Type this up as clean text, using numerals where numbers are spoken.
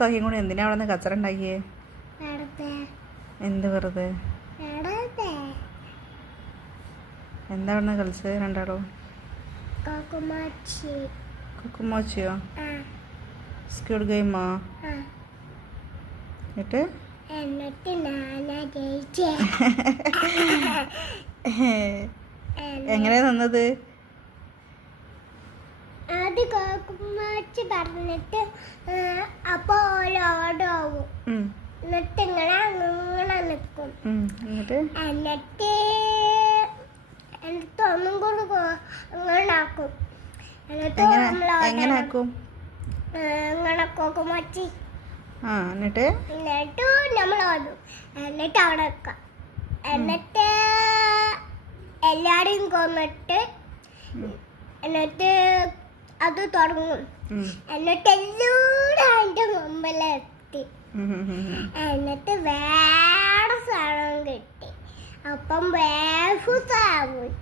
കാക്കിയും കൂടി എന്തിനാ അവിടെ നിന്ന് കച്ചറ ഉണ്ടാക്കിയേ? എന്ത് വെറുതെ? എന്താ അവിടെ നിന്ന് കളിച്ചത് രണ്ടാളോ? കുക്കുമാച്ചിയോ? സ്ക്യൂഡ് ഗെയിമാ? എന്നിട്ട് എങ്ങനെയാ തന്നത്? അത് കോക്കുമാച്ചി പറഞ്ഞിട്ട് അപ്പൊ ഓരോടാവും. എന്നിട്ട് ഇങ്ങനെ അങ്ങനെ നിൽക്കും. എന്നിട്ട് എന്നിട്ട് ഒന്നും കൂടി അങ്ങനെ ആക്കും. എന്നിട്ട് ഇങ്ങനെ കോക്കുമാച്ചി എന്നിട്ട് നമ്മൾ ഓടും. എന്നിട്ട് അവിടെ വെക്കാം. എന്നിട്ട് എല്ലാരെയും കൊന്നിട്ട് എന്നിട്ട് അത് തുടങ്ങും. എന്നിട്ട് എല്ലാവരും അതിൻ്റെ മുമ്പിലെത്തി. എന്നിട്ട് വേറെ സാധനം കിട്ടി. അപ്പം വേറെ സാധനം